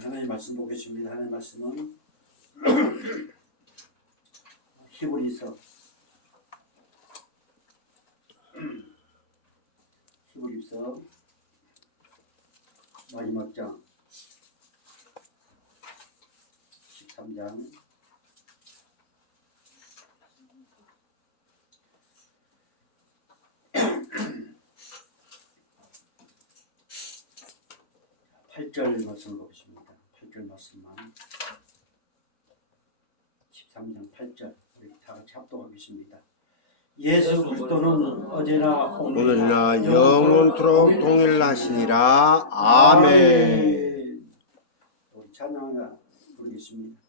하나님 말씀 보겠습니다. 하나님 말씀은 히브리서 마지막 장 13장 8절 말씀을 보겠습니다. 8절 말씀만 13장 8절 우리 다 같이 합독하겠습니다. 예수 그리스도는 어제나 오늘이나 영원토록 동일하시니라. 아멘. 우리 찬양하나 부르겠습니다.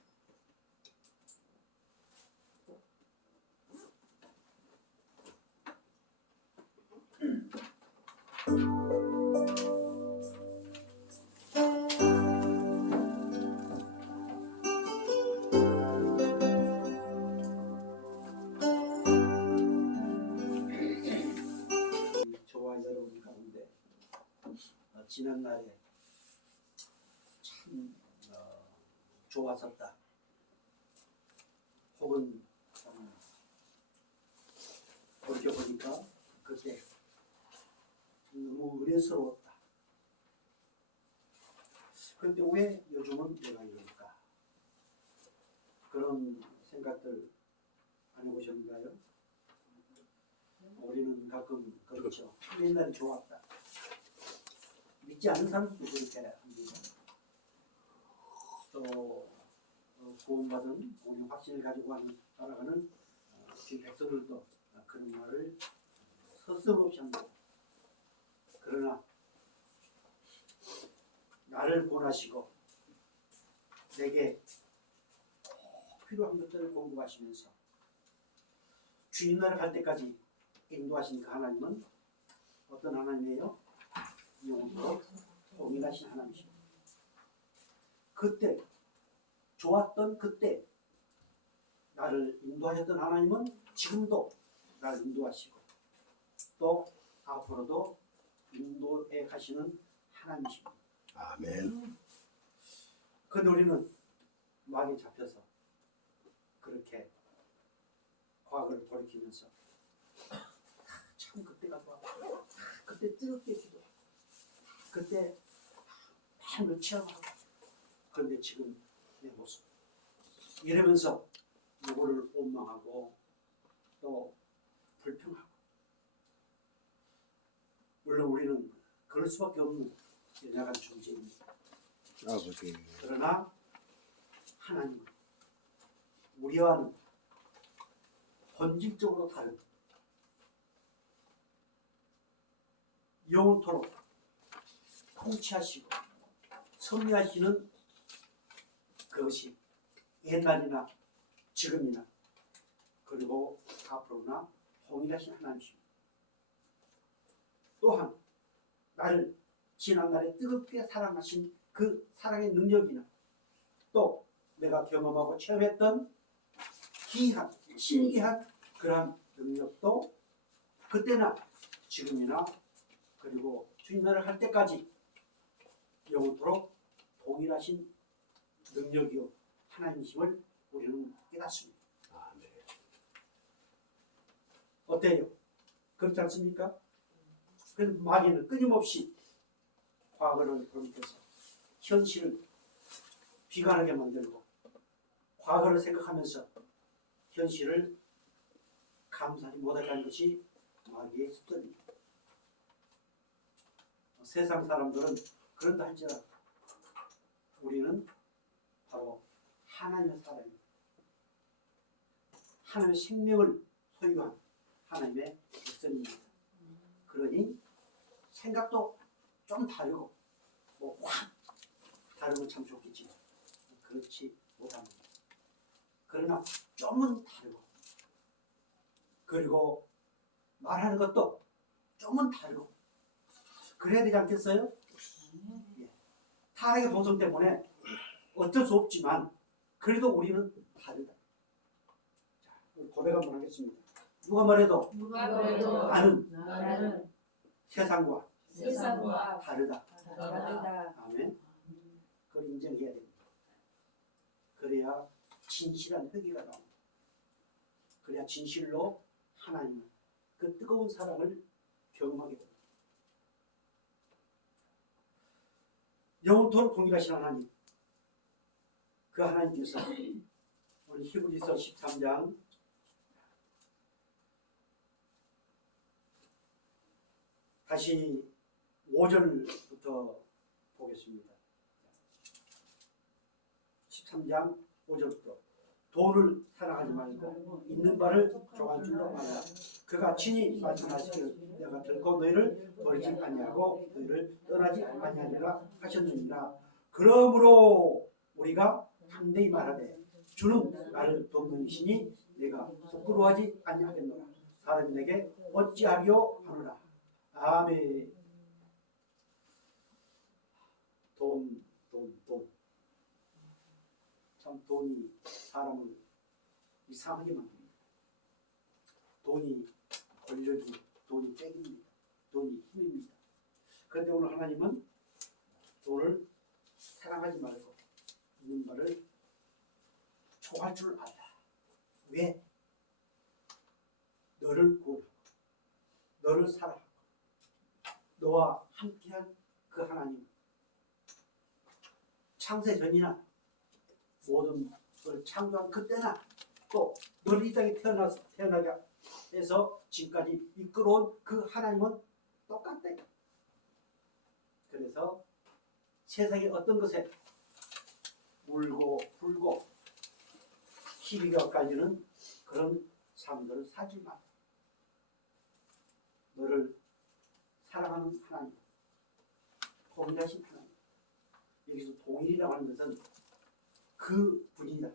여러분 가운데 지난날에 참 좋았었다 혹은 돌이켜보니까 그때 너무 은혜스러웠다. 그런데 왜 요즘은 내가 이럴까? 그런 생각들 안 해보셨나요? 우리는 가끔 그렇죠. 옛날이 좋았다. 믿지 않는 사람도 그렇게 합니다. 또 구원받은 우리 확신을 가지고 살아가는 주의 백성들도 그런 말을 서슴없이 합니다. 그러나 나를 권하시고 내게 필요한 것들을 공급하시면서 주님 나라 갈 때까지 인도하신 그 하나님은 어떤 하나님이에요? 영원토록 동일하신 하나님이십니다. 그때 좋았던 그때 나를 인도하셨던 하나님은 지금도 나를 인도하시고 또 앞으로도 인도해 가시는 하나님이십니다. 아멘. 그런데 우리는 마귀에 잡혀서 그렇게 과거를 돌이키면서 참 그때가 좋아. 그때 뜨겁게 기도. 그때 밤을 체험하고. 그런데 지금 내 모습. 이러면서 누구를 원망하고 또 불평하고. 물론 우리는 그럴 수밖에 없는 연약한 존재입니다. 아버지. 그러나 하나님은 우리와는 본질적으로 다른 영원토록 통치하시고 섭리하시는 그것이 옛날이나 지금이나 그리고 앞으로나 동일하신 하나님이십니다. 또한 나를 지난날에 뜨겁게 사랑하신 그 사랑의 능력이나 또 내가 경험하고 체험했던 기이한 신기한 그러한 능력도 그때나 지금이나 그리고 주님 나라를 할 때까지 영원토록 동일하신 능력이요 하나님이심을 우리는 깨닫습니다. 어때요? 그렇지 않습니까? 그래서 마귀는 끊임없이 과거를 돌이켜서 현실을 비관하게 만들고 과거를 생각하면서 현실을 감사하지 못하게 하는 것이 마귀의 습관입니다. 세상 사람들은 그런다 할지라도 우리는 바로 하나님의 사람입니다. 하나님의 생명을 소유한 하나님의 백성입니다. 그러니 생각도 좀 다르고 확 다르면 참 좋겠지만 그렇지 못합니다. 그러나 좀은 다르고 그리고 말하는 것도 좀은 다르고 그래야 되지 않겠어요? 예. 타락의 도성 때문에 어쩔 수 없지만 그래도 우리는 다르다. 자, 고백 한번 하겠습니다. 누가 말해도 누가 그래도 나는 세상과 세상과 다르다. 다르다. 아멘. 그걸 인정해야 됩니다. 그래야 진실한 회개가 나옵니다. 그래야 진실로 하나님은 그 뜨거운 사랑을 경험하게 됩니다. 영원토록 동일하신 하나님, 그 하나님께서 오늘 히브리서 13장 다시 5절부터 보겠습니다. 13장 5절부터 돈을 사랑하지 말고 있는 바를 좋아할 줄로 알라. 그가 친히 말씀하시기를 내가 결코 너희를 버리지 아니하고 너희를 떠나지 아니하리라 하셨느니라. 그러므로 우리가 담대히 말하되 주는 나를 돕는 이시니 내가 부끄러워하지 아니하겠노라. 사람이 내게 어찌하리요 하노라. 아멘. 돈. 참 돈이 사람을 이상하게 만듭니다. 돈이 권력이, 돈이 땡입니다. 돈이 힘입니다. 그런데 오늘 하나님은 돈을 사랑하지 말고 있는 바를 좋아할 줄 알라. 왜? 너를 구원하고 너를 사랑하고 너와 함께한 그 하나님, 창세 전이나 모든 걸 창조한 그때나 또 너를 이 땅에 태어나게 해서 지금까지 이끌어온 그 하나님은 똑같대. 그래서 세상의 어떤 것에 울고 불고 시비가 엇갈리는 그런 삶들을 살지 마. 너를 사랑하는 하나님, 동일하신 하나님. 여기서 동일이라고 하는 것은 그 분이다.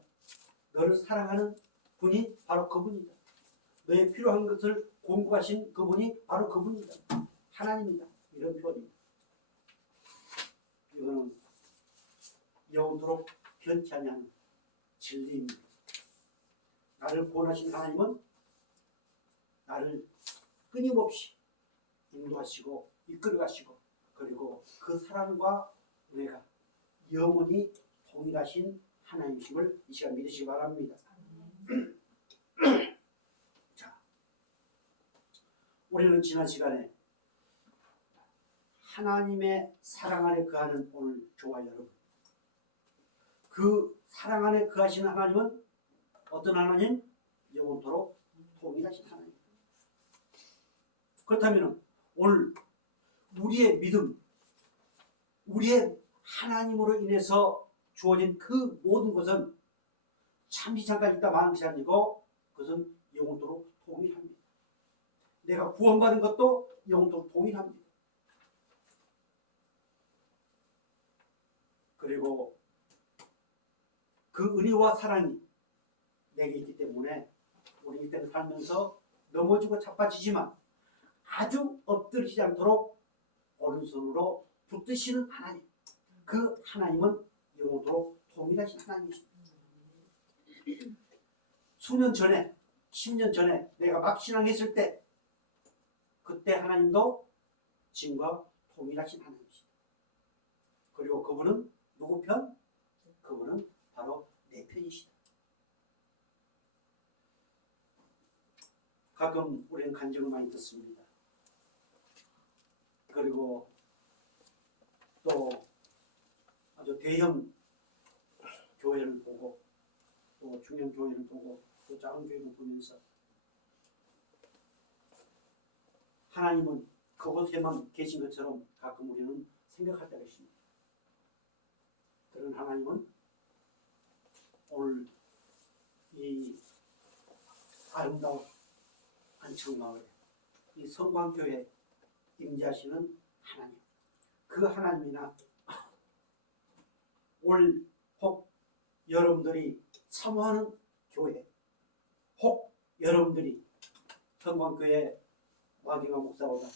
너를 사랑하는 분이 바로 그분이다. 너의 필요한 것을 공급하신 그분이 바로 그분이다. 하나님이다. 이런 표현입니다. 이거는 영원토록 변치 아니하는 진리입니다. 나를 구원하신 하나님은 나를 끊임없이 인도하시고 이끌어가시고 그리고 그 사랑과 은혜가 영원히 동일하신 하나님이심을 이 시간 믿으시기 바랍니다. 자, 우리는 지난 시간에 하나님의 사랑 안에 거하는 오늘 교와 여러분, 그 사랑 안에 거하시는 하나님은 어떤 하나님? 영원토록 동일하신 하나님. 그렇다면 오늘 우리의 믿음, 우리의 하나님으로 인해서 주어진 그 모든 것은 잠시 잠깐 있다 마는 것이 아니고 그것은 영원토록 동일합니다. 내가 구원받은 것도 영원토록 동일합니다. 그리고 그 은혜와 사랑이 내게 있기 때문에 우리 이때는 살면서 넘어지고 자빠지지만 아주 엎드리지 않도록 오른손으로 붙드시는 하나님, 그 하나님은 영원토록 동일하신 하나님이십니다. 수년 전에 10년 전에 내가 막 신앙했을 때 그때 하나님도 지금과 동일하신 하나님이십니다. 그리고 그분은 누구 편? 그분은 바로 내 편이시다. 가끔 우리는 간증을 많이 듣습니다. 그리고 또 아주 대형 교회를 보고 또 중형 교회를 보고 또 작은 교회를 보면서 하나님은 그곳에만 계신 것처럼 가끔 우리는 생각할 때가 있습니다. 그런 하나님은 오늘 이 아름다운 안창마을에 이 성광교회에 임재하시는 하나님, 그 하나님이나 올 혹 여러분들이 사모하는 교회, 혹 여러분들이 성광교회 와기광 목사보다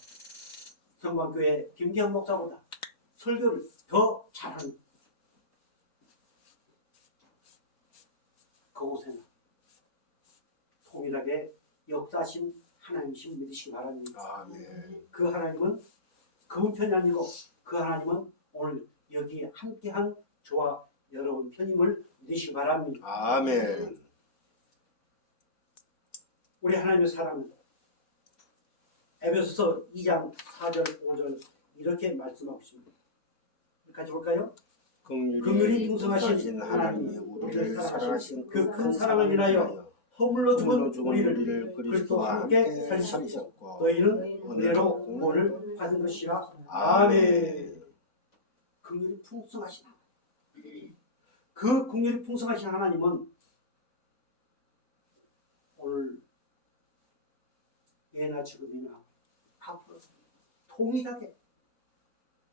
성광교회 김기현 목사보다 설교를 더 잘하는 그곳에는 동일하게 역사하신 하나님이신 믿으시기 바랍니다. 아멘. 그 하나님은 그분 편이 아니고 그 하나님은 오늘 여기에 함께한 저와 여러분 편임을 믿으시기 바랍니다. 아멘. 우리 하나님의 사랑은 에베소서 2장 4절 5절 이렇게 말씀하고 있습니다. 같이 볼까요? 긍휼히 풍성하신 하나님이 우리를 사랑하신 그 큰 사랑을 인하여 허물로 죽은 우리를 그리스도와 함께 살리셨고 너희는 은혜로 구원을 받은 것이라. 아멘. 긍휼이 풍성하신 하나님. 그 긍휼이 풍성하신 하나님은 오늘 예나 지금이나 앞으로 동일하게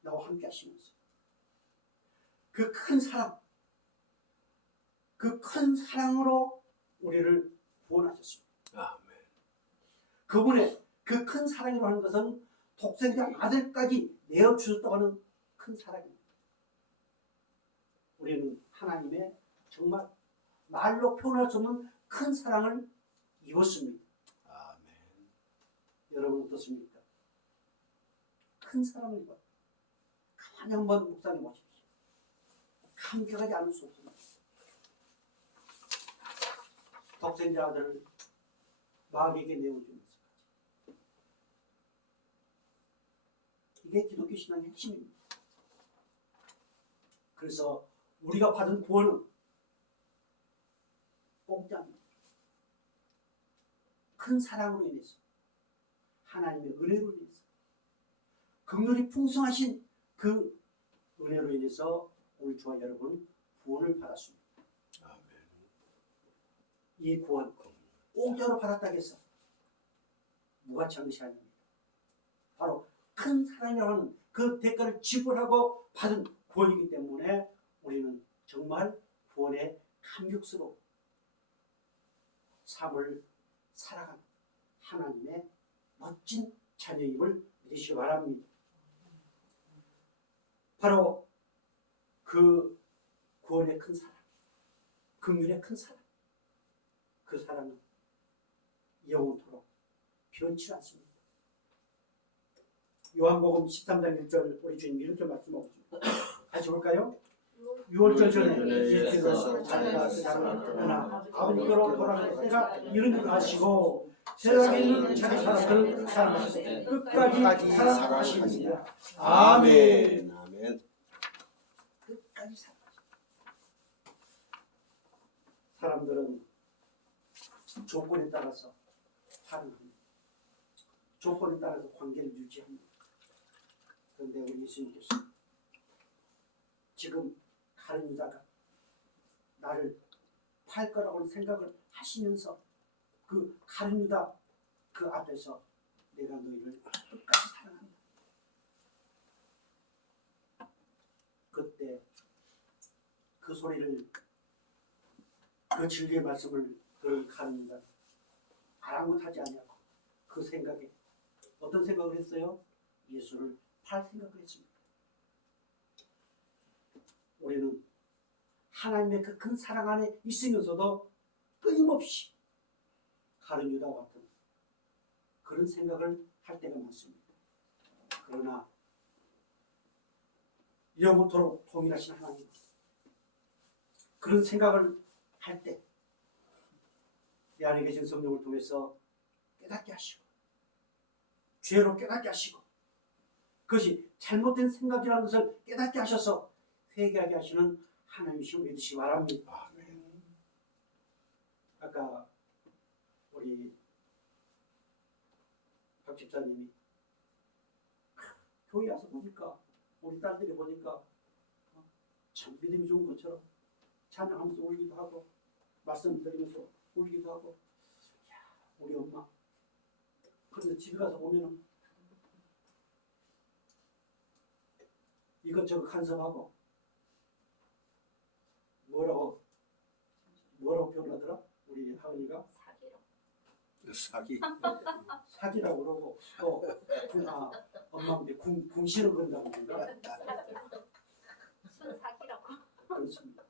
나와 함께 하시면서 그 큰 사랑, 그 큰 사랑으로 우리를 구원하셨습니다. 아멘. 그분의 그 큰 사랑이라고 하는 것은 독생자 아들까지 내어주셨다고 하는 큰 사랑입니다. 우리는 하나님의 정말 말로 표현할 수 없는 큰 사랑을 입었습니다. 아멘. 여러분 어떻습니까? 큰 사랑을 입어 가만히 한번 묵상해 보십시오. 감격하지 않을 수 없습니다. 독생자 아들을 마귀에게 내어주면서 이게 기독교 신앙의 핵심입니다. 그래서 우리가 받은 구원은 공짜입니다. 큰 사랑으로 인해서 하나님의 은혜로 인해서 긍휼이 풍성하신 그 은혜로 인해서 우리 주와 여러분 구원을 받았습니다. 아멘. 이 구원 공짜로 받았다고 해서 무가치한 것이 아닙니다. 바로 큰 사랑이라고 하는 그 대가를 지불하고 받은 구원이기 때문에 우리는 정말 구원에 감격스러운 삶을 살아가는 하나님의 멋진 자녀임을 믿으시기 바랍니다. 바로 그 구원의 큰 사랑, 긍휼의 큰 사랑, 그 사랑은 영원토록 변치 않습니다. 요한복음 13장 1절 우리 주님 이렇게 말씀하고 있습니다. 같이 볼까요? 6월절 전에 예수께서 자기가 세상을 떠나 아버지께로 돌아갈 때가 이른 줄 아시고 세상에 있는 자기 사람들을 사랑하시고 끝까지 사랑하십니다. 아멘. 아멘. 끝까지 사랑하십니다. 사람들은 조건에 따라서 사랑합니다. 조건에 따라서 관계를 유지합니다. 그런데 우리 예수님께서 지금 가룟 유다가 나를 팔 거라고 생각을 하시면서 그 가룟 유다 그 앞에서 내가 너희를 끝까지 사랑한다. 그때 그 소리를 그 진리의 말씀을 들은 가룟 유다 아랑곳하지 아니하고 그 생각에 어떤 생각을 했어요? 예수를 팔 생각을 했습니다. 우리는 하나님의 그 큰 사랑 안에 있으면서도 끊임없이 가룟 유다와 같은 그런 생각을 할 때가 많습니다. 그러나 영원토록 동일하신 하나님 그런 생각을 할 때 내 안에 계신 성령을 통해서 깨닫게 하시고 죄로 깨닫게 하시고 그것이 잘못된 생각이라는 것을 깨닫게 하셔서 회개하게 하시는 하나님이시고 믿으시기 바랍니다. 아멘. 아까 우리 박 집사님이 교회 와서 보니까 우리 딸들이 보니까 참 믿음이 좋은 것처럼 찬양하면서 울기도 하고 말씀 드리면서 울기도 하고 야, 우리 엄마 그런데 집에 가서 보면은 이것저것 간섭하고 뭐라고 표현하더라? 우리 하은이가 사기. 사기라고 그러고 또 엄마한테 궁시렁 거린다고 그러니까 순사기라고. 그렇습니다.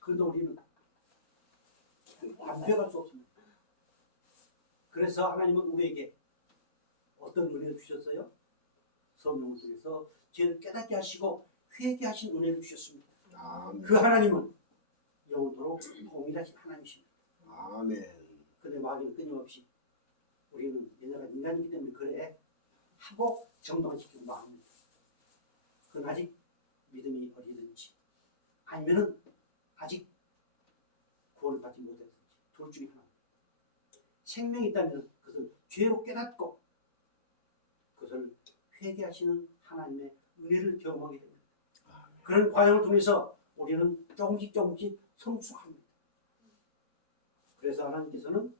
그런데 우리는 완벽할 수 없습니다. 그래서 하나님은 우리에게 어떤 은혜를 주셨어요? 성령을 통해서 죄를 깨닫게 하시고 회개하신 은혜를 주셨습니다. 아멘. 그 하나님은 영원토록 동일하신 하나님이십니다. 아멘. 그런데 마귀는 끊임없이 우리는 얘네가 인간이기 때문에 그래 하고 정당화시키고 마음입니다. 그건 아직 믿음이 어리든지 아니면은 아직 구원을 받지 못했든지 둘 중에 하나. 생명이 있다면 그것을 죄로 깨닫고 그것을 회개하시는 하나님의 은혜를 경험하게 됩니다. 그런 과정을 통해서 우리는 조금씩 성숙합니다. 그래서 하나님께서는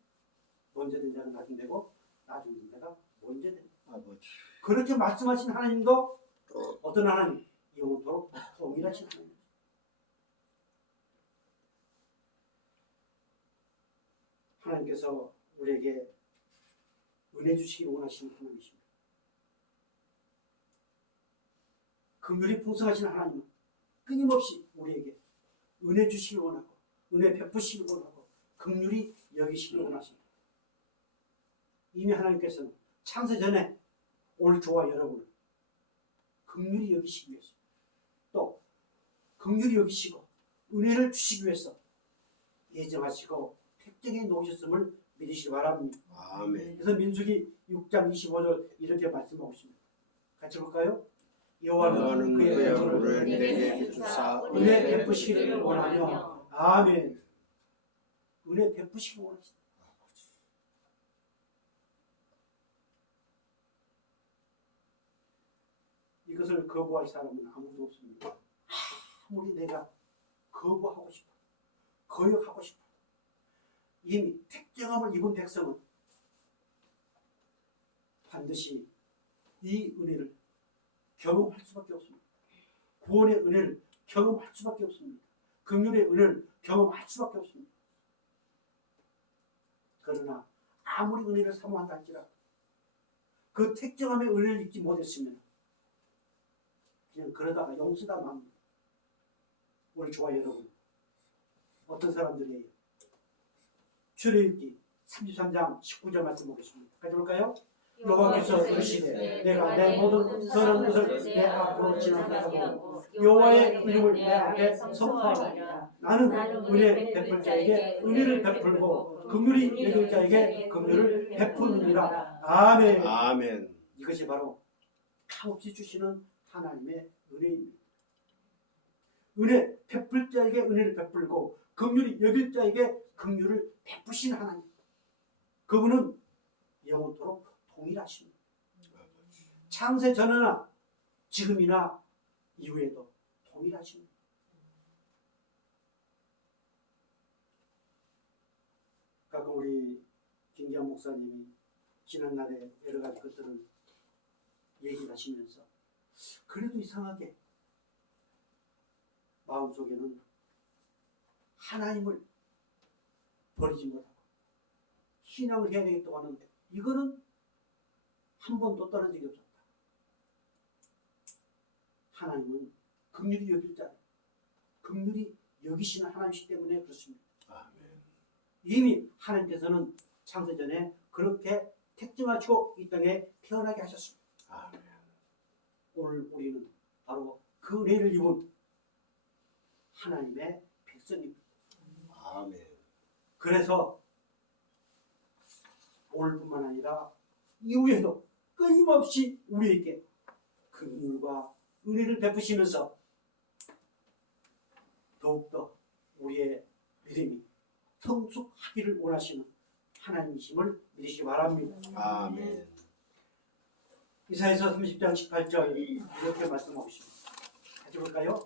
먼저 된 자는 나중 되고 나중 된 자가 먼저 된다. 아버지. 그렇게 말씀하신 하나님도 어떤 하나님? 영원토록 동일하신 하나님. 하나님께서 우리에게 은혜 주시기 원하시는 하나님이십니다. 긍휼이 풍성하신 하나님은 끊임없이 우리에게 은혜 주시기 원하고 은혜 베푸시기 원하고 긍휼히 여기시기 원하십니다. 이미 하나님께서는 창세 전에 올 저와 여러분을 긍휼히 여기시기 위해서 또 긍휼히 여기시고 은혜를 주시기 위해서 예정하시고 택정해 놓으셨음을 믿으시기 바랍니다. 아멘. 그래서 민수기 6장 25절 이렇게 말씀하고 있습니다. 같이 볼까요? 여호와는 그의 은혜를 내게 주사 은혜 베푸시기를 원하며 아멘. 은혜 베푸시기 원하십니다. 이것을 거부할 사람은 아무도 없습니다. 아무리 내가 거부하고 싶어 거역하고 싶어 이미 택정함을 입은 백성은 반드시 이 은혜를 경험할 수밖에 없습니다. 구원의 은혜를 경험할 수밖에 없습니다. 긍휼의 은혜를 경험할 수밖에 없습니다. 그러나 아무리 은혜를 사모한다 할지라도 그 택정함의 은혜를 입지 못했으면 그냥 그러다가 용서다 맙니다. 오늘 저와 여러분 어떤 사람들이에요? 출애굽기 33장 19절 말씀 보겠습니다. 같이 볼까요? 여호와께서 이르시되 내가 내 모든 선한 것을 내 앞으로 지나게 하고 여호와의 이름을 내 앞에 선포하리라. 나는 은혜 베풀 자에게 은혜를 베풀고 긍휼히 여길 자에게 긍휼을 베푸느니라. 아멘. 아멘. 이것이 바로 값없이 주시는 하나님의 은혜입니다. 은혜 베풀 자에게 은혜를 베풀고 긍휼히 여길 자에게 긍휼을 베푸신 하나님. 그분은 영원토록 동일하십니다. 창세 전에나 지금이나 이후에도 동일하십니다. 가끔 우리 김기환 목사님이 지난날에 여러 가지 것들을 얘기하시면서 그래도 이상하게 마음속에는 하나님을 버리지 못하고 신앙을 해야 되겠다고 하는데 이거는 한 번도 떠난 적이 없었다. 하나님은 긍휼히 여길 자, 긍휼히 여기시는 하나님이시기 때문에 그렇습니다. 아멘. 이미 하나님께서는 창세전에 그렇게 택정하시고 이 땅에 태어나게 하셨습니다. 아멘. 오늘 우리는 바로 그 은혜를 입은 하나님의 백성입니다. 아멘. 그래서 오늘뿐만 아니라 이후에도 끊임없이 우리에게 긍휼과 은혜를 베푸시면서 더욱더 우리의 믿음이 성숙하기를 원하시는 하나님이심을 믿으시기 바랍니다. 아멘. 이사야서 30장 18절 이렇게 말씀하고 있습니다. 같이 볼까요?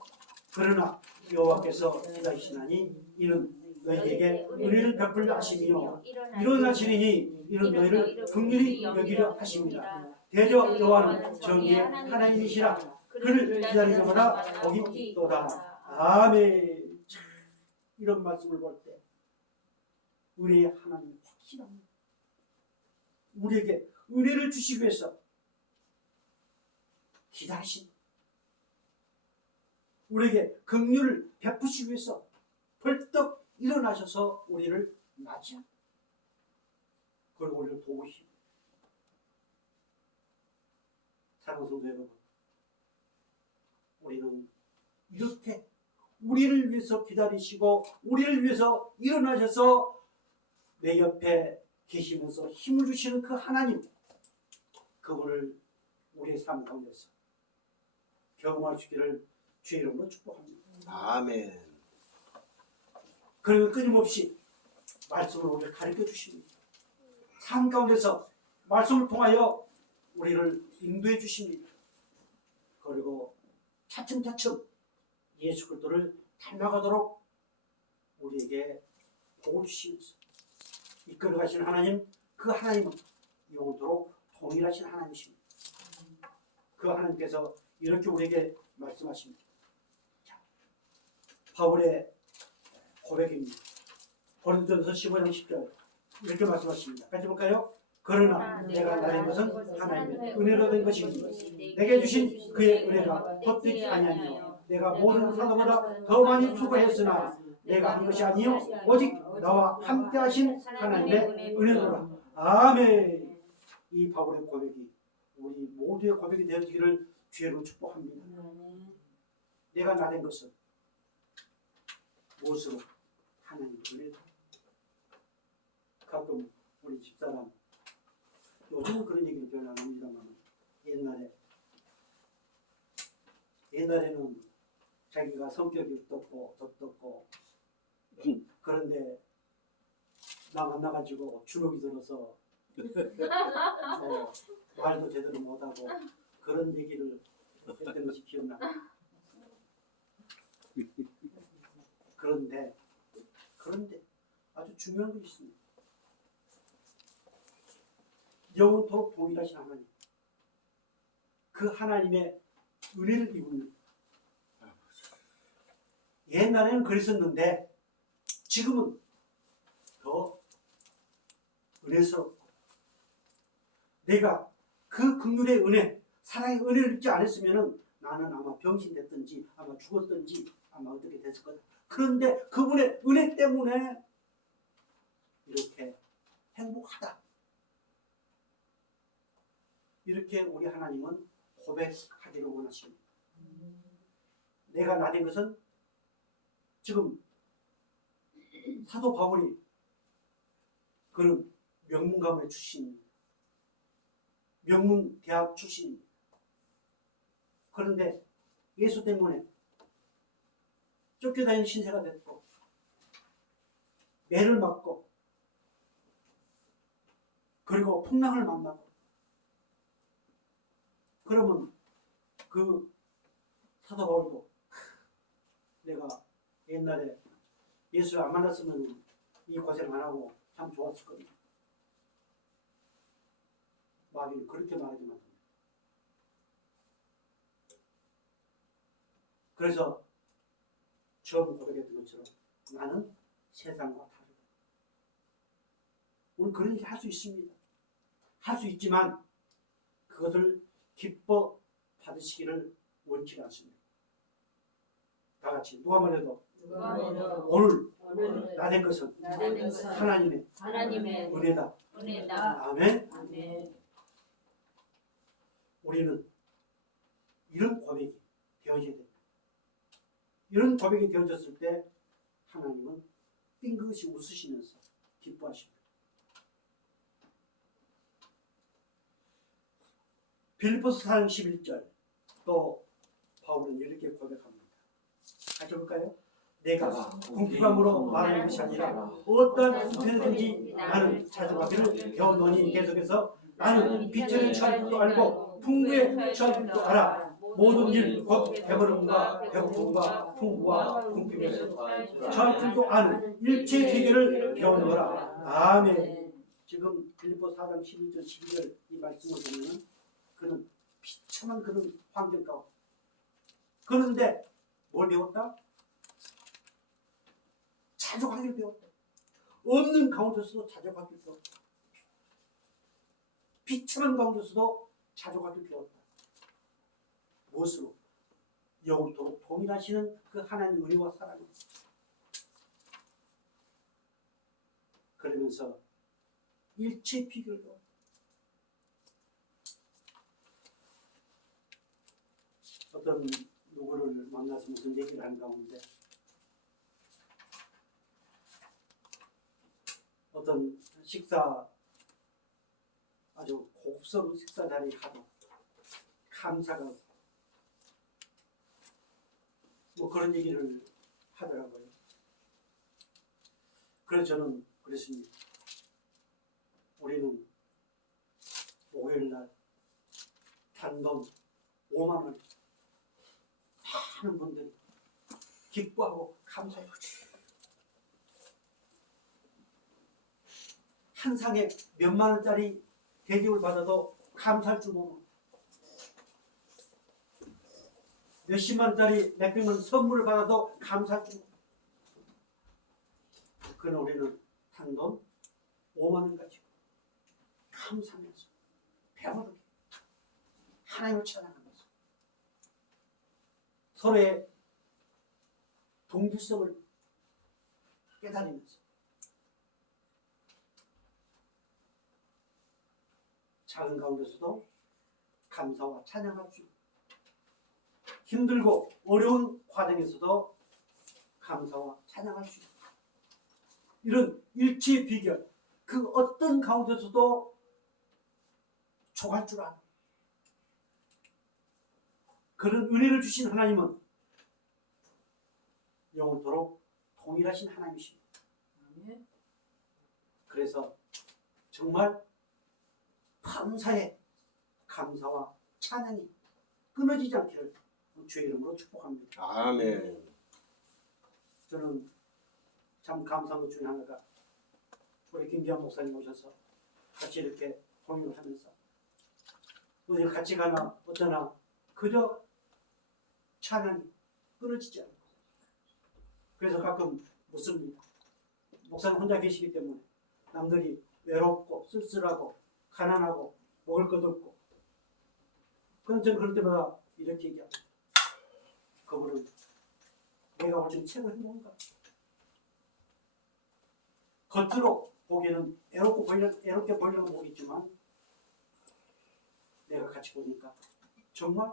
그러나 여호와께서 기다리시나니 이는 너희에게 은혜를 베풀려 하심이요 일어나시리니 이는 너희를 긍휼히 여기려 하십니다. 대저 여호와는 정의의 하나님이시라. 그를 기다리는 자마다 복이 있도다. 아멘. 이런 말씀을 볼 때 은혜의 하나님이 확실합니다. 우리에게 은혜를 주시기 위해서 기다리신 우리에게 긍휼을 베푸시기 위해서 벌떡 일어나셔서 우리를 맞이합니다. 그리고 우리를 도우시고. 사랑하는 성도 여러분, 우리는 이렇게 우리를 위해서 기다리시고 우리를 위해서 일어나셔서 내 옆에 계시면서 힘을 주시는 그 하나님, 그분을 우리의 삶 가운데서 경험할 수 있기를 주의 이름으로 축복합니다. 아멘. 그리고 끊임없이 말씀을 우리를 가르쳐 주십니다. 삶 가운데서 말씀을 통하여 우리를 인도해 주십니다. 그리고 차츰차츰 예수 그리스도를 닮아가도록 우리에게 복을 주시면서 이끌어 가시는 하나님, 그 하나님은 영원토록 동일하신 하나님이십니다. 그 하나님께서 이렇게 우리에게 말씀하십니다. 자, 바울의 고백입니다. 고린도전서 15장 10절 이렇게 말씀하십니다. 같이 볼까요? 그러나 내가 나된 것은 하나님의 은혜로 된 것이니 내게 주신 그의 은혜가 헛되지 아니하며 내가 모든 사도보다 더 많이 수고했으나 내가 한 것이 아니요 오직 나와 함께 하신 하나님의 은혜로라. 아멘. 이 바울의 고백이 우리 모두의 고백이 되어지기를 주의로 축복합니다. 내가 나된 것은 무엇으로? 하나님의 은혜로. 가끔 우리 집사람, 요즘은 그런 얘기를 별로 안 합니다만 옛날에는 자기가 성격이 어떻고 어떻고 그런데 나 만나가지고 주눅이 들어서 말도 제대로 못하고 그런 얘기를 했던 것이 기억나. 그런데 아주 중요한 것이 있습니다. 영원토록 동일하신 하나님, 그 하나님의 은혜를 입는, 옛날에는 그랬었는데 지금은 더 은혜스럽고, 내가 그 긍휼의 은혜, 사랑의 은혜를 입지 않았으면 나는 아마 병신됐든지 아마 죽었든지 아마 어떻게 됐을 거다. 그런데 그분의 은혜 때문에 이렇게 행복하다. 이렇게 우리 하나님은 고백하기를 원하십니다. 내가 나된 것은 지금 사도 바울이 그는 명문가문의 출신입니다. 명문대학 출신입니다. 그런데 예수 때문에 쫓겨다니는 신세가 됐고 매를 맞고 그리고 풍랑을 만나고, 그러면 그 사도 바울도 내가 옛날에 예수를 안 만났으면 이 고생 안 하고 참 좋았을 거다. 마귀는 그렇게 말하지만, 그래서 처음 고백했던 것처럼 나는 세상과 다르다. 우리는 그런 얘기 할 수 있습니다. 할 수 있지만 그것을 기뻐 받으시기를 원치 않습니다. 다 같이 누가 말해도 오늘 나된 것은 하나님의 은혜다. 아멘. 우리는 이런 고백이 되어져야 됩니다. 이런 고백이 되어졌을 때 하나님은 띵긋이 웃으시면서 기뻐하십니다. 빌립보서 4장 11절 또 바울은 이렇게 고백합니다. 같이 볼까요? 내가 궁핍함으로 말하는 것이 아니라 어떠한 형편이든지 나는 자족하기를 배웠노니, 계속해서 나는 빛의 처할 줄도 알고 풍부의 처할 줄도 알아. 모든 일 곧 배부름과 배고픔과 풍부와 궁핍에서 처할 줄도 아는 일체 세계를 배우노라. 아멘. 지금 빌립보 4장 11절 12절 이 말씀을 보면 그는 비참한 그런 환경 가운데, 그런데 뭘 배웠다? 자족하기를 배웠다. 없는 가운데서도 자족하기를 배웠다. 비참한 가운데서도 자족하기를 배웠다. 무엇으로? 영원토록 동일하시는 그 하나님 은혜와 사랑을. 그러면서 일체 비결로 어떤 누구를 만나서 무슨 얘기를 하는 가운데 어떤 식사 아주 고급스러운 식사 자리에 가도 감사가 뭐 그런 얘기를 하더라고요. 그래서 저는 그랬습니다. 우리는 목요일날 단돈 5만 원 많은 분들이 기뻐하고 감사해요. 한 상에 몇만 원짜리 대접을 받아도 감사할 줄 모르고 몇십만 원짜리 몇백만 원 선물을 받아도 감사할 줄 모르고 그러나 우리는 단돈 5만 원 가지고 감사하면서 배부르게 하나님을 찬양하면서 서로의 동질성을 깨달으면서 작은 가운데서도 감사와 찬양할 수 있고 힘들고 어려운 과정에서도 감사와 찬양할 수 있고 이런 일치의 비결 그 어떤 가운데서도 족할 줄 아는 그런 은혜를 주신 하나님은 영원토록 동일하신 하나님이십니다. 그래서 정말 감사의 감사와 찬양이 끊어지지 않기를 주의 이름으로 축복합니다. 아멘. 저는 참 감사한 것 중에 하나가 우리 김기환 목사님 오셔서 같이 이렇게 공연을 하면서 어디 같이 가나 어쩌나 그저 찬양이 끊어지지 않고 그래서 가끔 묻습니다. 목사님 혼자 계시기 때문에 남들이 외롭고 쓸쓸하고 가난하고 먹을 것 없고 그럼 저는 그럴 때마다 이렇게 얘기합니다. 그분은 내가 올린 책을 뭔가 겉으로 보기에는 애롭게 보이려고 보겠지만 내가 같이 보니까 정말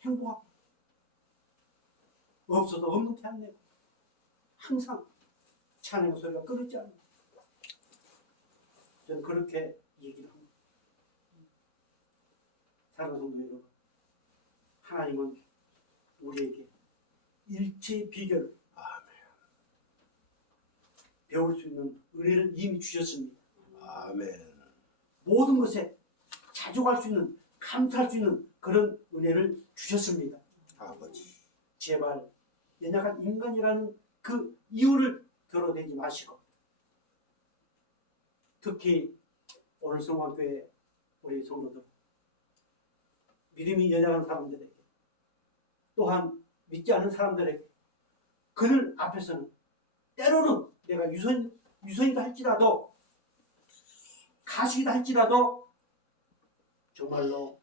행복하고 없어도 없는 티 안 내고 항상 찬양 소리가 끊이지 않는 저는 그렇게 얘기를 합니다. 사랑하는 성도 여러분, 하나님은 우리에게 일체의 비결을 배울 수 있는 은혜를 이미 주셨습니다. 아멘. 모든 것에 자족할 수 있는 감사할 수 있는 그런 은혜를 주셨습니다. 아버지. 제발 연약한 인간이라는 그 이유를 결여되지 마시고 특히 오늘 성화교회 우리 성도들 믿음이 연약한 사람들에게 또한 믿지 않는 사람들에게 그들 앞에서는 때로는 내가 유선이다 할지라도 가식이다 할지라도 정말로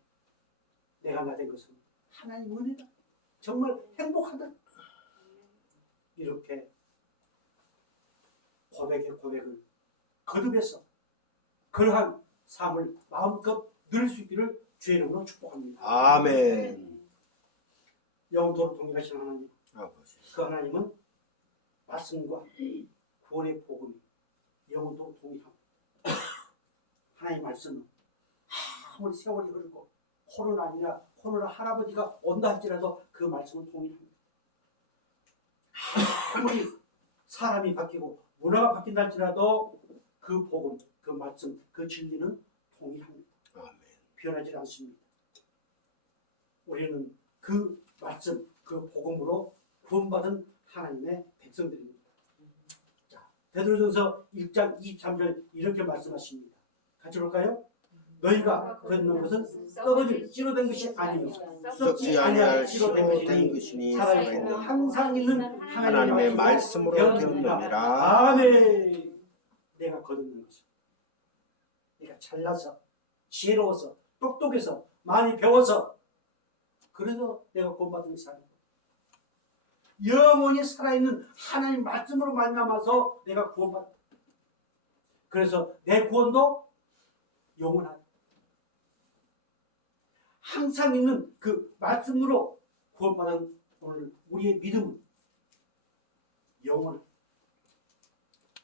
내가 나 된 것은 하나님 은혜다. 정말 행복하다. 이렇게 고백을 거듭해서 그러한 삶을 마음껏 누릴 수 있기를 주의 이름으로 축복합니다. 아멘. 영원토록 동일하신 하나님, 아버지. 그 하나님은 말씀과 구원의 복음이 영원토록 동일합니다. 하나님 말씀은 아무리 세월이 흐르고 코로나 할아버지가 온다 할지라도 그 말씀은 동일합니다. 아무리 사람이 바뀌고 문화가 바뀐다 할지라도 그 복음, 그 말씀, 그 진리는 동일합니다. 아멘. 변하지 않습니다. 우리는 그 말씀, 그 복음으로 구원받은 하나님의 백성들입니다. 자, 베드로전서 1장 23절 이렇게 말씀하십니다. 같이 볼까요? 너희가 거듭난 것은 썩어질 씨로 된 것이 아니요 썩지 아니할 씨로 된 것이니 살아있고 항상 있는 하나님의 말씀으로 되었느니라. 아멘. 내가 거듭난 것은 내가 잘나서 지혜로워서 똑똑해서 많이 배워서 그래서 내가 구원받은 것이 아니고 영원히 살아있는 하나님 말씀으로 말미암아서 내가 구원받았다. 그래서 내 구원도 영원하다. 항상 있는 그 말씀으로 구원받은 오늘 우리의 믿음은 영원하다.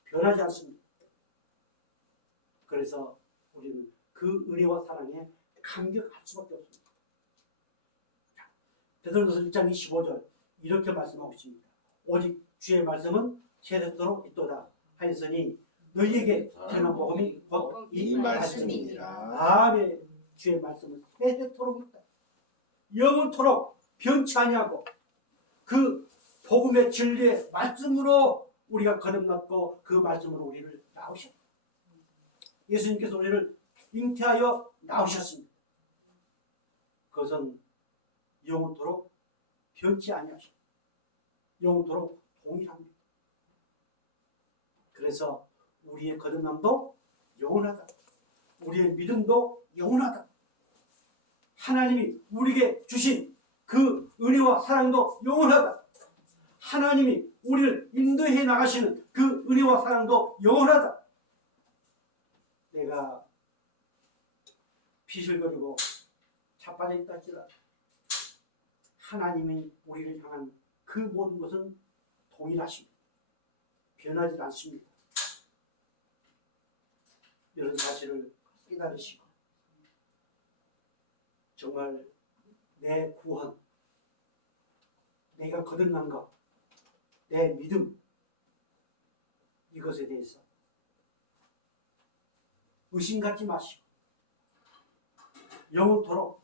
변하지 않습니다. 그래서 우리는 그 은혜와 사랑에 감격할 수밖에 없습니다. 베드로전서 1장 25절 이렇게 말씀하고 있습니다. 오직 주의 말씀은 세세토록 있도다 하였으니 너희에게 전한 복음이 곧 이 말씀이니라. 아멘. 주의 말씀은 세세토록 있다. 영원토록 변치 아니하고 그 복음의 진리의 말씀으로 우리가 거듭났고 그 말씀으로 우리를 낳으셨다. 예수님께서 우리를 잉태하여 낳으셨습니다. 그것은 영원토록 변치 아니하시고 영원토록 동일합니다. 그래서 우리의 거듭남도 영원하다. 우리의 믿음도 영원하다. 하나님이 우리에게 주신 그 은혜와 사랑도 영원하다. 하나님이 우리를 인도해 나가시는 그 은혜와 사랑도 영원하다. 내가 비실거리고 자빠져 있다 할지라도 하나님이 우리를 향한 그 모든 것은 동일하십니다. 변하지 않습니다. 이런 사실을 깨달으시고 정말 내 구원, 내가 거듭난 것, 내 믿음 이것에 대해서 의심 갖지 마시고 영원토록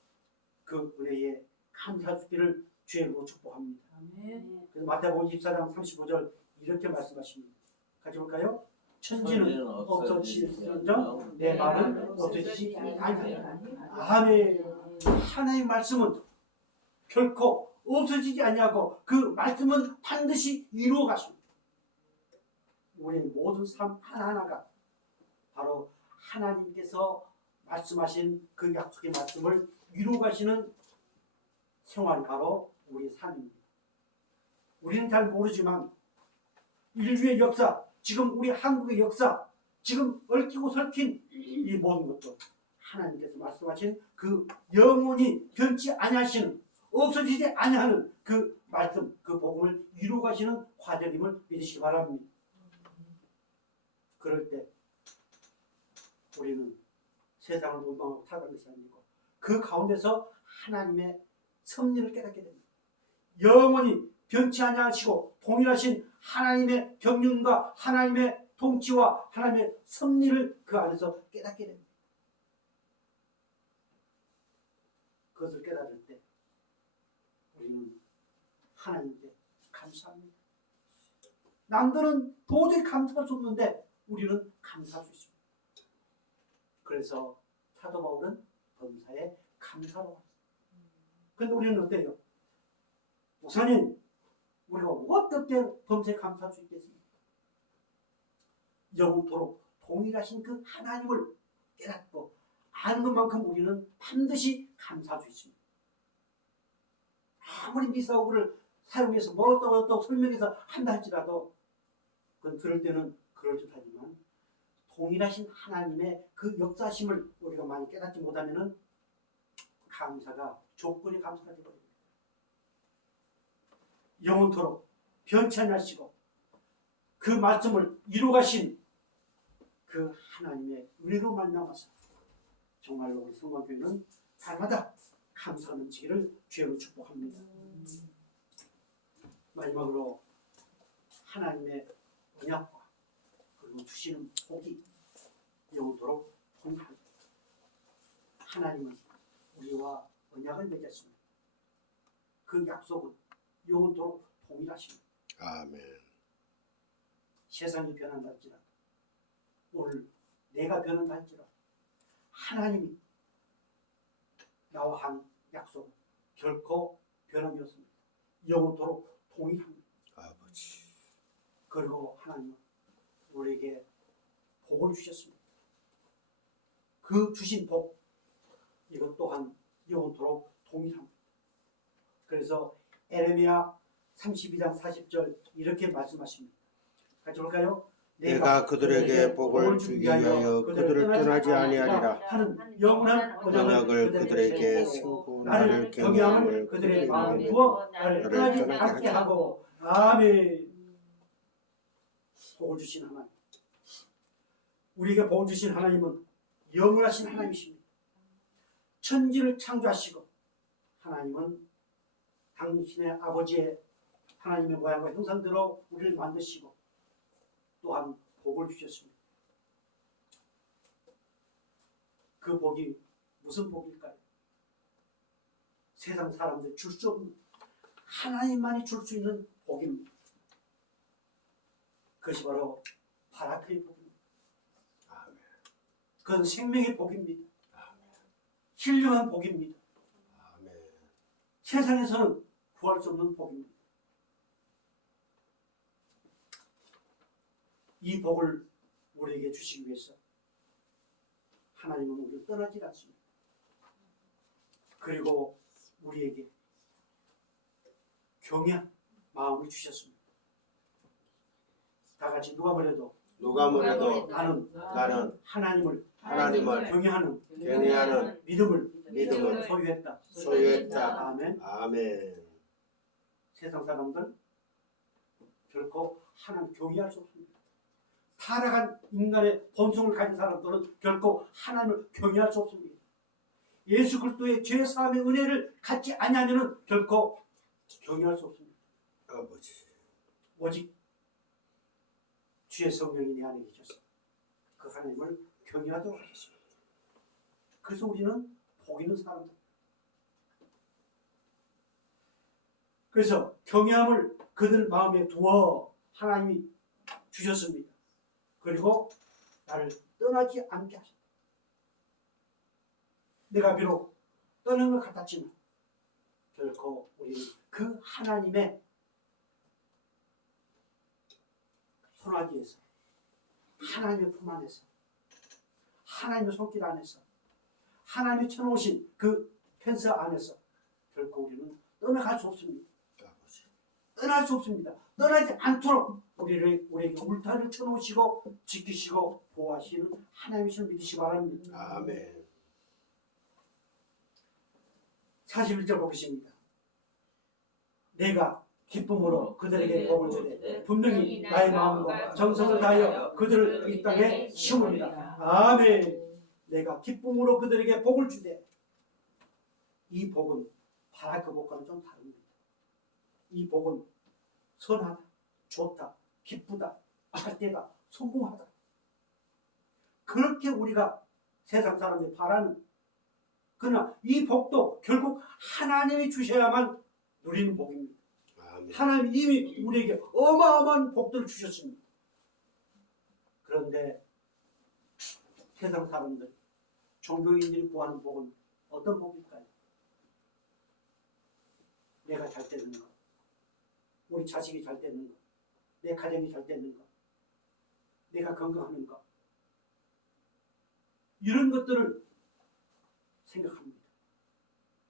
그 은혜에 감사주기를 주의 이름으로 축복합니다. 그래서 마태복음 24장 35절 이렇게 말씀하십니다. 같이 볼까요? 천지는 없어질지언정 내 말은 없어지지 아니하리라. 아멘. 하나님의 말씀은 결코 없어지지 아니하고 그 말씀은 반드시 이루어 가십니다. 우리의 모든 삶 하나하나가 바로 하나님께서 말씀하신 그 약속의 말씀을 이루어 가시는 생활이 바로 우리의 삶입니다. 우리는 잘 모르지만 인류의 역사, 지금 우리 한국의 역사, 지금 얽히고 설킨 이 모든 것도 하나님께서 말씀하신 그 영원히 변치 아니하시는 없어지지 아니하는 그 말씀, 그 복음을 이루어 가시는 과정임을 믿으시기 바랍니다. 그럴 때 우리는 세상을 원망하고 살아가는 것이 아니고 그 가운데서 하나님의 섭리를 깨닫게 됩니다. 영원히 변치 아니하시고 동일하신 하나님의 경륜과 하나님의 통치와 하나님의 섭리를 그 안에서 깨닫게 됩니다. 그것을 깨달을 때 우리는 하나님께 감사합니다. 남들은 도저히 감사할 수 없는데 우리는 감사할 수 있습니다. 그래서 사도 바울은 범사에 감사로 왔어요. 그런데 우리는 어때요? 목사님, 우리가 어떻게 범사에 감사할 수 있겠습니까? 영원토록 동일하신 그 하나님을 깨닫고 아는 것만큼 우리는 반드시 감사할 수 있습니다. 아무리 미사오구를 사용해서 뭐 어떻다고 설명해서 한다 할지라도 그건 들을 때는 그럴듯하지만 동일하신 하나님의 그 역사심을 우리가 많이 깨닫지 못하면은 감사가 조건이 감사가 되거든요. 영원토록 변치 않으시고 그 말씀을 이루가신 그 하나님의 은혜로 만나서 정말로 우리 성광교회는 날마다 감사 넘치기를 주로 축복합니다. 마지막으로 하나님의 언약과 그리고 주시는 복이 영원토록 동일합니다. 하나님은 우리와 언약을 맺었습니다. 그 약속은 영원토록 동일하십니다. 아멘. 세상이 변한다 할지라도 오늘 내가 변한다 할지라도 하나님이 나와 한 약속은 결코 변함이 없습니다. 영원토록 동일합니다. 아버지. 그리고 하나님은 우리에게 복을 주셨습니다. 그 주신 복 이것 또한 영원토록 동일합니다. 그래서 에레미야 32장 40절 이렇게 말씀하십니다. 같이 볼까요? 내가 그들에게 복을 주기 위하여 그들을 떠나지 아니하리라. 하는 영원한 언약을 그들에게 세우고 나를 경외함을 그들의 그들에게 마음에 임하며 두어 나를 너를 떠나지 떠나게 않게 하자. 하고. 아멘. 복을 주신 하나님, 우리에게 복을 주신 하나님은 영원하신 하나님이십니다. 천지를 창조하시고 하나님은 당신의 아버지의 하나님의 모양과 형상대로 우리를 만드시고 또한 복을 주셨습니다. 그 복이 무슨 복일까요? 세상 사람들이 줄 수 없는, 하나님만이 줄 수 있는 복입니다. 그것이 바로 바라크의 복입니다. 그건 생명의 복입니다. 힐링한 복입니다. 세상에서는 구할 수 없는 복입니다. 이 복을 우리에게 주시기 위해서 하나님은 우리를 떠나지 않습니다. 그리고 우리에게 경외한 마음을 주셨습니다. 다 같이 누가 뭐래도 나는 하나님을 경외하는 믿음을 소유했다. 아멘. 세상 사람들 결코 하나님 경외할 수 없습니다. 타락한 인간의 본성을 가진 사람들은 결코 하나님을 경외할 수 없습니다. 예수 그리스도의 죄 사함의 은혜를 갖지 아니하면은 결코 경외할 수 없습니다. 아버지. 오직 주의 성령이 내 안에 계셔서 그 하나님을 경외하도록 하셨습니다. 그래서 우리는 복 있는 사람들. 그래서 경외함을 그들 마음에 두어 하나님이 주셨습니다. 그리고 나를 떠나지 않게 하셨다. 내가 비록 떠나는 것 같았지만 결코 우리는 그 하나님의 손아귀에서, 하나님의 품 안에서, 하나님의 손길 안에서, 하나님이 쳐놓으신 그 펜스 안에서 결코 우리는 떠나갈 수 없습니다. 떠날 수 없습니다. 떠나지 않도록 우리에게 울타리를 쳐놓으시고 지키시고 보호하시는 하나님이심을 믿으시기 바랍니다. 아멘. 41절 보겠습니다. 내가 기쁨으로 그들에게 복을 주되 분명히 나의 마음과 정성을 다하여 그들을 이 땅에 심으리라. 아멘. 내가 기쁨으로 그들에게 복을 주되, 이 복은 바라크 복과는 좀 다릅니다. 이 복은 선하다, 좋다, 기쁘다, 잘되다, 성공하다. 그렇게 우리가 세상 사람들이 바라는, 그러나 이 복도 결국 하나님이 주셔야만 누리는 복입니다. 아멘. 하나님이 이미 우리에게 어마어마한 복들을 주셨습니다. 그런데 세상 사람들, 종교인들이 구하는 복은 어떤 복일까요? 내가 잘 되는 것, 우리 자식이 잘 되는 것, 내 가정이 잘 되는 것, 내가 건강하는 것, 이런 것들을 생각합니다.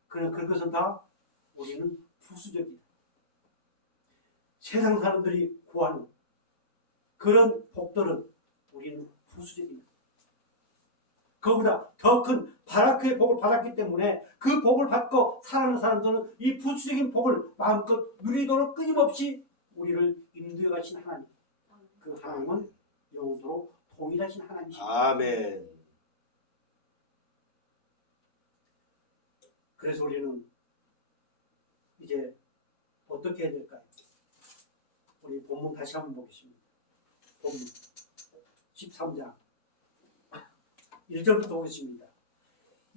그러나 그것은 다 우리는 부수적이다. 세상 사람들이 구하는 그런 복들은 우리는 부수적입니다. 그보다 더 큰 바라크의 복을 받았기 때문에 그 복을 받고 살아가는 사람들은 이 부수적인 복을 마음껏 누리도록 끊임없이 우리를 인도해 가신 하나님, 그 하나님은 영원토록 동일하신 하나님이십니다. 아멘. 그래서 우리는 이제 어떻게 해야 될까요? 우리 본문 다시 한번 보겠습니다. 본문 13장 1절부터 보겠습니다.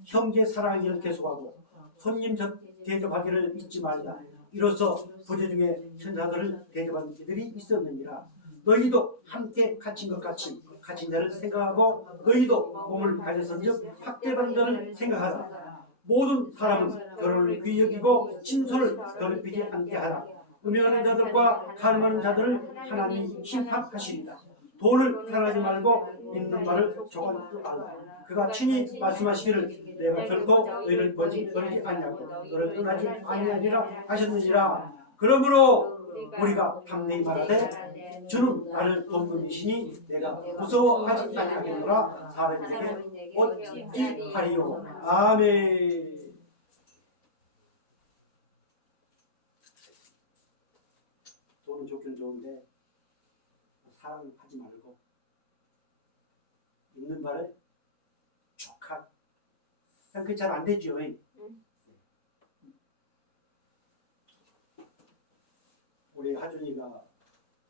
형제 사랑하기를 계속하고 손님 대접하기를 잊지 말라. 이로써 부재 중에 천사들을 대접하는 이들이 있었느니라. 너희도 함께 갇힌 것 같이 갇힌 자를 생각하고 너희도 몸을 가졌은즉 학대받는 자를 생각하라. 모든 사람은 결혼을 귀히 여기고 친손을 더럽히지 않게 하라. 음행하는 자들과 가늠하는 자들을 하나님이 심판하시리라. 돈을 사랑하지 말고 있는 말을 조각도 말라. 그가 친히 말씀하시기를 내가 결코 너희를 버리지 아니하고 너를 떠나지 아니하리라 하셨느니라. 그러므로 우리가 담대히 말하되 주는 나를 돕는이시니 내가 무서워하지 아니하겠노라. 사람이 내게 어찌 하리요. 아멘. 돈은 좋긴 좋은데 사랑하지 말고 있는 바를 촉각. 그게 잘 안 되죠. 우리 하준이가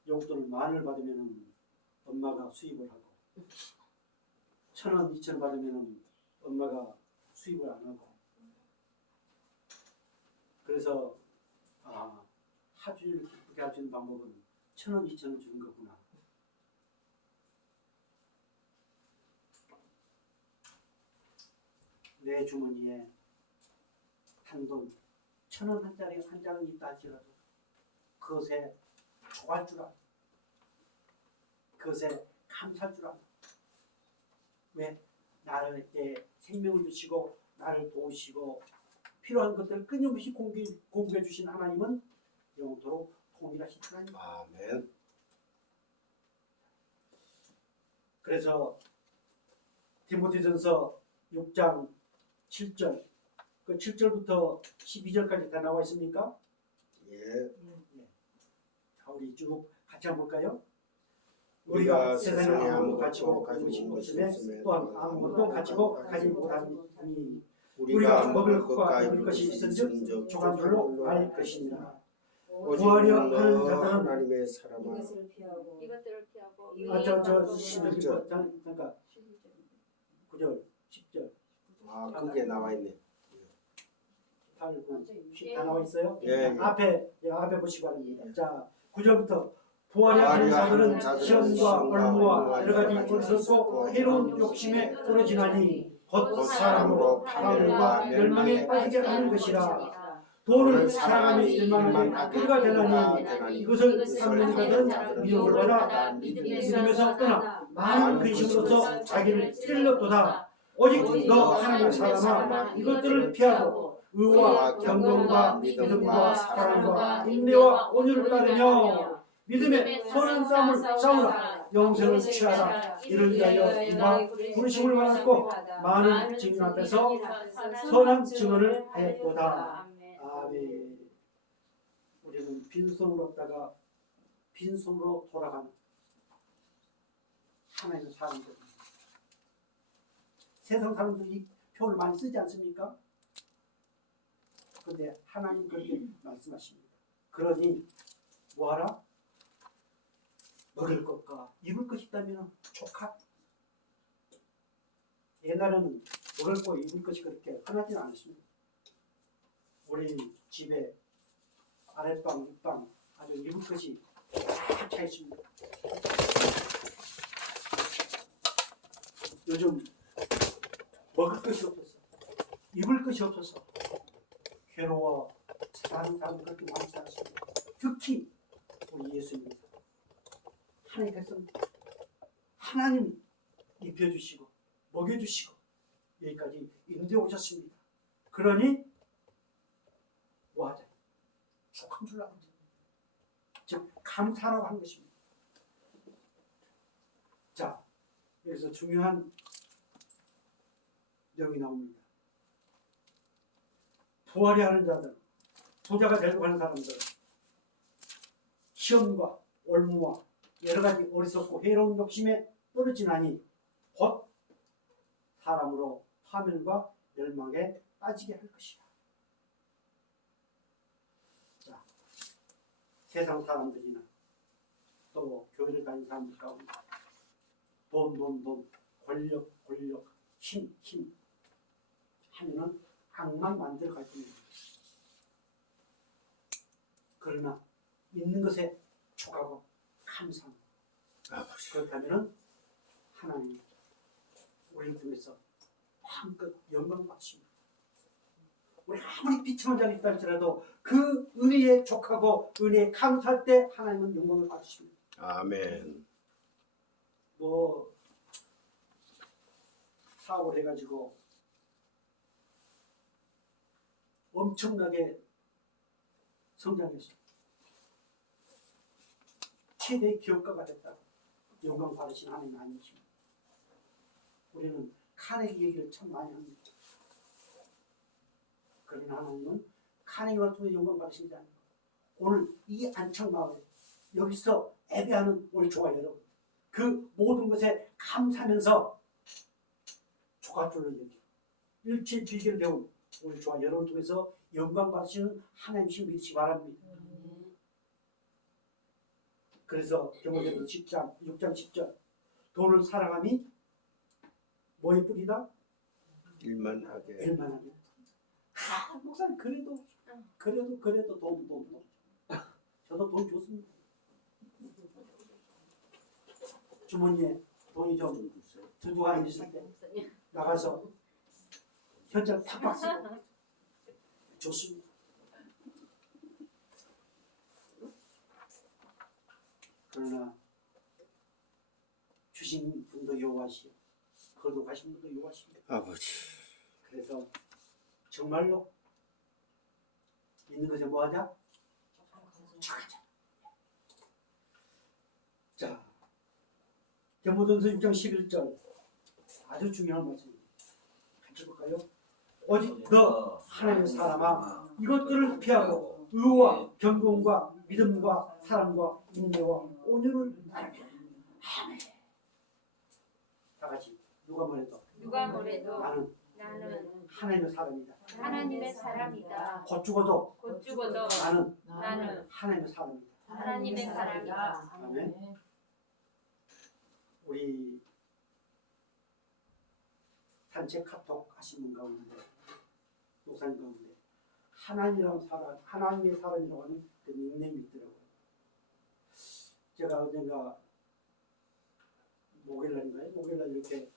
용돈을 10,000원을 받으면 엄마가 수입을 하고 1,000원, 2,000원 받으면 엄마가 수입을 안 하고 그래서 하준이를 기쁘게 할 수 있는 방법은 1,000원, 2,000원 주는 거구나. 내 주머니에 한돈 1,000원 한 장이 한 장은 있다 할지라도 그것에 좋아할 줄 알아. 그것에 감사할 줄 알아. 왜? 나를 내 생명을 주시고 나를 도우시고 필요한 것들을 끊임없이 공급해 주신 하나님은 영원토록 통일하신 하나님. 아멘. 그래서 디모데전서 6장 7절 그 7절부터 12절까지 다 나와 있습니까? 예. 우리 쭉 같이 한번 볼까요? 우리가 세상에 세상에 아무것도 아무것도 가지고 가지고 가진 것이 것임에 없음에 또한 아무것도 가지고 가지 못하니 우리가 먹을 먹을 것과 것과 입을 입을 것이 것이 있은즉 있은즉 조간 줄로 알 것이니라. 오직 구하려 너 하는 자들은 하나님의 사람아 이것을 피하고 이것들을 피하고 잠깐 9절 10절 그게 나와 있네. 8, 9, 10 다 나와 있어요? 예. 앞에 보시기 바랍니다. 자 9절부터 부활이 부활이 하는 하는 자들은 자들은 시험과 시험과 얼무와 얼무와 여러 가지 여러 가지 어리석고 해로운 욕심에 떨어지나니 곧 곧 사람으로 파멸과 멸망에 빠지게 하는 것이라. 돈을 사랑함이 일만하게 그가 되나니 이것을 삼는 자들은 미움을 받아 믿음에서 떠나 많은 근심으로서 자기를 찔렀도다. 오직 너 하나님의 사람아 이것들을 피하고 의와 경건과 믿음과 사랑과 인내와 온유를 따르며 믿음의 선한 싸움을 싸우라. 영생을 취하라. 이를 위하여 이와 부르심을 받았고 많은 증인 앞에서 선한 증언을 하였도다. 아멘. 우리는 빈손으로 왔다가 빈손으로 돌아가는 하나님의 사람들입니다. 세상 사람들이 이 표현을 많이 쓰지 않습니까? 그런데 하나님 그렇게 말씀하십니다. 그러니 뭐하라? 먹을 것과 입을 것이 있다면 족합. 옛날에는 먹을 거 입을 것이 그렇게 흔하지는 않았습니다. 우리 집에 아랫방, 윗방 아주 입을 것이 꽉 차 있습니다. 요즘 먹을 것이 없어서 입을 것이 없어서 괴로워 사는 사람들 그렇게 많지 않습니다. 특히 우리 예수님 하나님께서 하나님 입혀주시고 먹여주시고 여기까지 인도해 오셨습니다. 그러니 뭐하자? 족한 줄 알았죠. 즉 감사라고 한 것입니다. 자, 여기서 중요한 내용이 나옵니다. 부활이 하는 자들, 부자가 되려고 하는 사람들, 시험과 올무와 여러 가지 어리석고 해로운 욕심에 떨어지나니 곧 사람으로 파멸과 멸망에 빠지게 할 것이다. 자, 세상 사람들이나 또 교회를 다니는 사람들 가운데 돈, 권력, 힘 하면은 악만 만들어 갈 겁니다. 그러나 있는 것에 촉하고 감사합니다. 그렇다면은 하나님 우리를 통해서 마음껏 영광 받으십니다. 우리 아무리 비참한 자리 있다 할지라도 그 은혜에 촉하고 은혜에 감사할 때 하나님은 영광을 받으십니다. 아멘. 뭐 사업을 해가지고 엄청나게 성장했어요. 최대의 기업가가 됐다. 영광 받으신 하나님 아니십니까? 우리는 카네기 얘기를 참 많이 합니다. 그러나 하나님은 카네기를 통해 영광 받으신 게 아니고 오늘 이 안창마을에 여기서 예배하는 우리 조화 여러분, 그 모든 것에 감사하면서 조각줄로 여기 일체 비결을 배운 우리 조화 여러분을 통해서 영광 받으시는 하나님이신 믿으시기 바랍니다. 그래서 디모데후서 10장 6장 10절 돈을 사랑함이 뭐의 뿌리다? 일만하게. 일만하게. 목사님 그래도 돈. 저도 돈 좋습니다. 주머니에 돈이 좀 두둑한 게 있을 때 나가서 현찰 팍팍 쓰고 좋습니다. 그러나 주신 분도 여호와시요 거룩하신 분도 여호와십니다. 아버지. 그래서 정말로 있는 것에 뭐하자? 착하자. 자, 디모데후서 6장 11절 아주 중요한 말씀입니다. 같이 볼까요? 오직 너 하나님의 사람아 이것들을 피하고 의와 경건과 믿음과 사랑과 인내와 온유를 따르라. 아멘. 다 같이 누가 뭐래도 나는 하나님의 사람이다. 하나님의 사람이다. 곧 죽어도 곧 죽어도 나는 나는 하나님의 사람이다. 하나님의 사람이다. 아멘. 우리 단체 카톡 하신 분 가운데 목사님 가운데 하나님의 사람이라고 하는 그 닉네임이 있더라고요. 제가 언젠가 목요일날 이렇게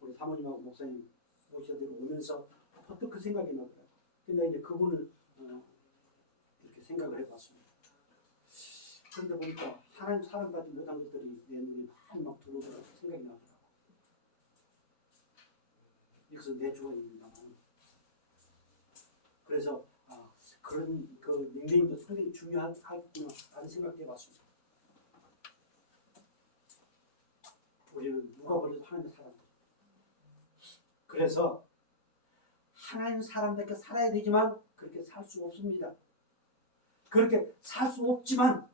우리 사모님하고 목사님 모셔드리고 오면서 퍼뜩 그 생각이 나더라고요. 근데 이제 그분을 이렇게 생각을 해봤습니다. 그런데 보니까 하나님 사람까지 못한 것들이 내 눈에 많이 막 들어오더라고요. 생각이 나더라고요. 이것은 내 주관입니다만. 그래서 그런 그 닉네임도 상당히 중요하구나라는 생각을 해봤습니다. 우리는 누가 보려도 하나님의 사람들. 그래서 하나님의 사람답게 살아야 되지만 그렇게 살 수 없습니다. 그렇게 살 수 없지만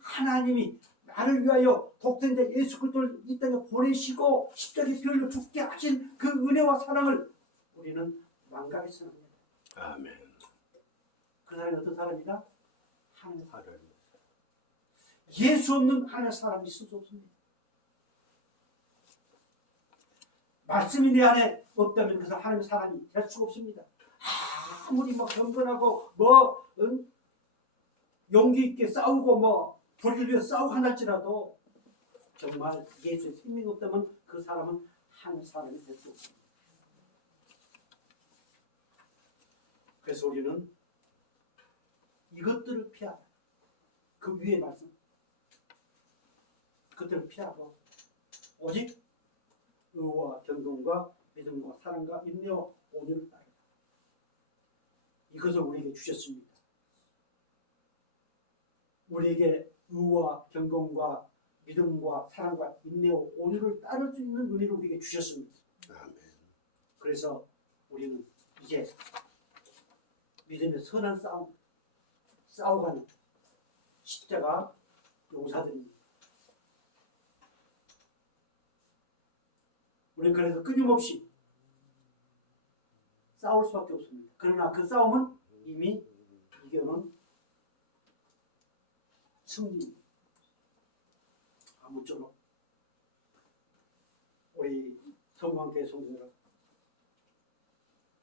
하나님이 나를 위하여 독생자 예수 그리스도를 이 땅에 보내시고 십자가에 별로 죽게 하신 그 은혜와 사랑을 우리는 망각해서는 안 됩니다. 아멘. 그 사람이 어떤 사람이다? 하나님의 사람. 하나님. 예수 없는 하나님의 사람이 있을 수 없습니다. 말씀이 내 안에 없다면 그 사람 하나님의 사람이 될 수가 없습니다. 아무리 경건하고 용기 있게 싸우고 불의를 위해 싸우고 한달지라도 정말 예수의 생명이 없다면 그 사람은 한 사람이 될 수 없습니다. 그래서 우리는 이것들을 피하라. 그 위에 말씀. 그것들을 피하고 오직 의와 경건과 믿음과 사랑과 인내와 온유를 따르라. 이것을 우리에게 주셨습니다. 우리에게 의와 경건과 믿음과 사랑과 인내와 온유를 따를 수 있는 은혜를 우리에게 주셨습니다. 아멘. 그래서 우리는 이제 믿음의 선한 싸워가는 십자가 용사들입니다. 우리는 그래서 끊임없이 싸울 수밖에 없습니다. 그러나 그 싸움은 이미 이겨놓은 승리. 아무쪼록 우리 성광교회 성도들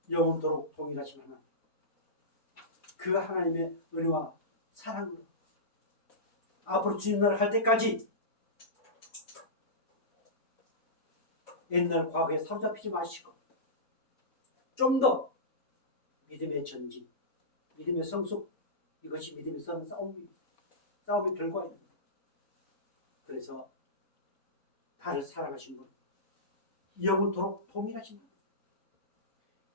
영원토록 동일하신 하나님, 그 하나님의 은혜와 사랑으로 앞으로 주님 나라를 할 때까지 옛날 과거에 사로잡히지 마시고 좀 더 믿음의 전진, 믿음의 성숙, 이것이 믿음의 선 싸움의 결과입니다. 그래서 나를 사랑하신 분, 영원토록 동일하신 분,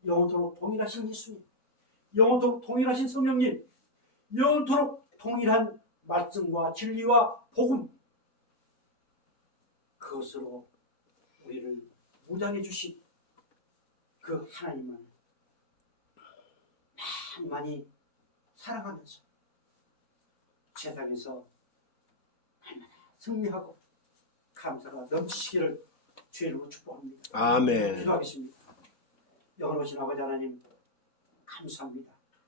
영원토록 동일하신 예수님, 영원토록 동일하신 성령님, 영원토록 통일한 말씀과 진리와 복음, 그것으로 우리를 무장해 주신 그 하나님을 많이 사랑하면서 세상에서 날마다 승리하고 감사가 넘치시기를 주의 이름으로 축복합니다. 아멘. 기도하겠습니다. 영원하신 아버지 하나님, 감사합니다.